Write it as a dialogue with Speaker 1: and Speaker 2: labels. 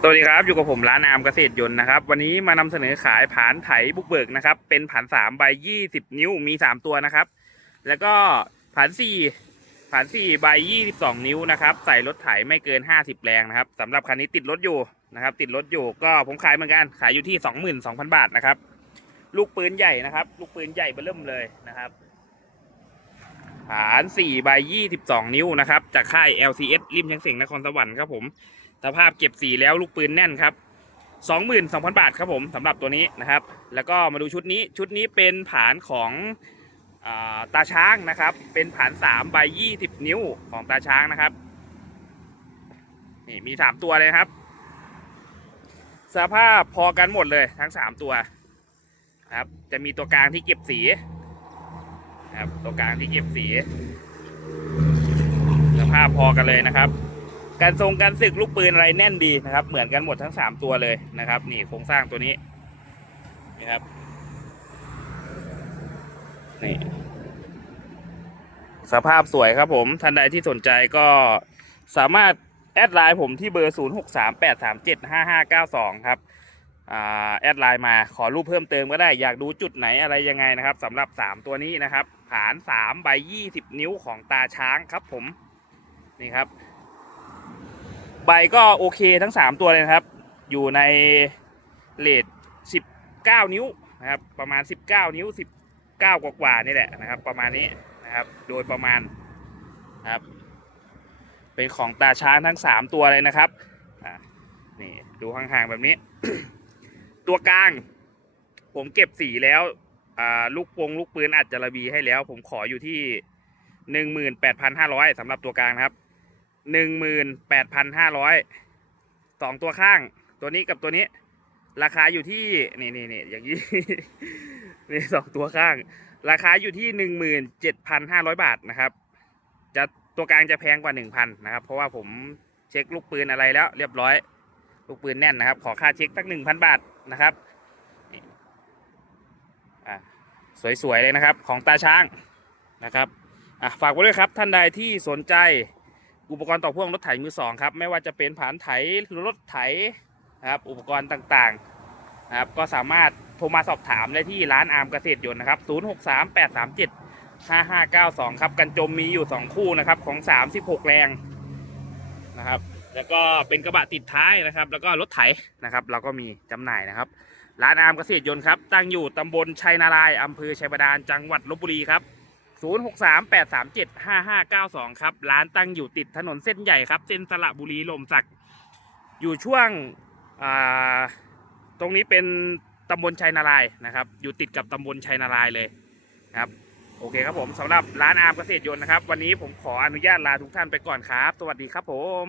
Speaker 1: สวัสดีครับ อยู่กับผมร้านอามเกษตรยนต์นะครับ วันนี้มานำเสนอขายผานไถบุกเบิกนะครับ เป็นผานสามใบยี่สิบนิ้วมีสามตัวนะครับ แล้วก็ผานสี่ผานสี่ใบยี่สิบสองนิ้วนะครับ ใส่รถไถไม่เกินห้าสิบแรงนะครับสำหรับคันนี้ติดรถอยู่นะครับ ติดรถอยู่ก็ผมขายเหมือนกันขายอยู่ที่สองหมื่นสองพันบาทนะครับ ลูกปืนใหญ่นะครับ ลูกปืนใหญ่เบิ่มเลยนะครับฐาน4ใบ22 นิ้วนะครับ จากค่าย LCS ริมเชียงเสียงนครสวรรค์ครับผม สภาพเก็บสีแล้วลูกปืนแน่นครับ22,000 บาทครับผมสำหรับตัวนี้นะครับ แล้วก็มาดูชุดนี้ชุดนี้เป็นผานของอตาช้างนะครับ เป็นผาน3ใบ20 นิ้วของตาช้างนะครับนี่มี 3 ตัวเลยครับ สภาพพอกันหมดเลยทั้ง 3 ตัวครับจะมีตัวกลางที่เก็บสีครับตัวกลางที่เก็บสี สภาพพอกันเลยนะครับ การทรงการศึกลูกปืนอะไรแน่นดีนะครับ เหมือนกันหมดทั้งสามตัวเลยนะครับ นี่โครงสร้างตัวนี้นี่ครับนี่สภาพสวยครับผมท่านใดที่สนใจก็สามารถแอดไลน์ผมที่เบอร์ 0638375592 ครับแอดไลน์มาขอรูปเพิ่มเติมก็ได้อยากดูจุดไหนอะไรยังไงนะครับสำหรับ 3 ตัวนี้นะครับ ฐาน3ใบ20 นิ้วของตาช้างครับผม นี่ครับ ใบก็โอเคทั้ง 3 ตัวเลยนะครับ อยู่ในเลท19 นิ้วนะครับ ประมาณ 19 นิ้ว 19 กว่าๆนี่แหละนะครับ ประมาณนี้นะครับ โดยประมาณนะครับ เป็นของตาช้างทั้ง 3 ตัวเลยนะครับนี่ดูห่างๆแบบนี้ ตัวกลาง ผมเก็บสีแล้วลูกปงลูกปืนอัดจระบีให้แล้ว ผมขออยู่ที่หนึ่งหมื่นแปดพันห้าร้อยสำหรับตัวกลางนะครับ หนึ่งหมื่นแปดพันห้าร้อยสองตัวข้าง ตัวนี้กับตัวนี้ ราคาอยู่ที่นี่นี่นี่อย่างนี้นี่สองตัวข้าง ราคาอยู่ที่หนึ่งหมื่นเจ็ดพันห้าร้อยบาทนะครับ จะตัวกลางจะแพงกว่าหนึ่งพันนะครับ เพราะว่าผมเช็คลูกปืนอะไรแล้ว เรียบร้อย ลูกปืนแน่นนะครับ ขอค่าเช็คสักหนึ่งพันบาทนะครับนี่อะสวยๆเลยนะครับของตาช้างนะครับอะฝากไว้ด้วยครับท่านใดที่สนใจ อุปกรณ์ต่อพ่วงรถไถมือสองครับไม่ว่าจะเป็นผานไถหรือรถไถนะครับอุปกรณ์ต่างๆนะครับก็สามารถโทรมาสอบถามได้ที่ร้านอาร์มเกษตรยนต์นะครับ 063837 5592 ครับ กันจมมีอยู่ 2 คู่นะครับของ 36 แรงนะครับ แล้วก็เป็นกระบะติดท้ายนะครับ แล้วก็รถไถนะครับ เราก็มีจำหน่ายนะครับ ร้านอาร์มเกษตรยนต์ครับ ตั้งอยู่ตำบลชัยนารายณ์อำเภอชัยบาดาลจังหวัดลบบุรีครับ 0638375592 ครับ ร้านตั้งอยู่ติดถนนเส้นใหญ่ครับ เส้นสระบุรีลมสัก อยู่ช่วงตรงนี้เป็นตำบลชัยนารายนะครับ อยู่ติดกับตำบลชัยนารายเลยครับ โอเคครับผมสำหรับร้านอาร์มเกษตรยนต์นะครับ วันนี้ผมขออนุญาตลาทุกท่านไปก่อนครับ สวัสดีครับผม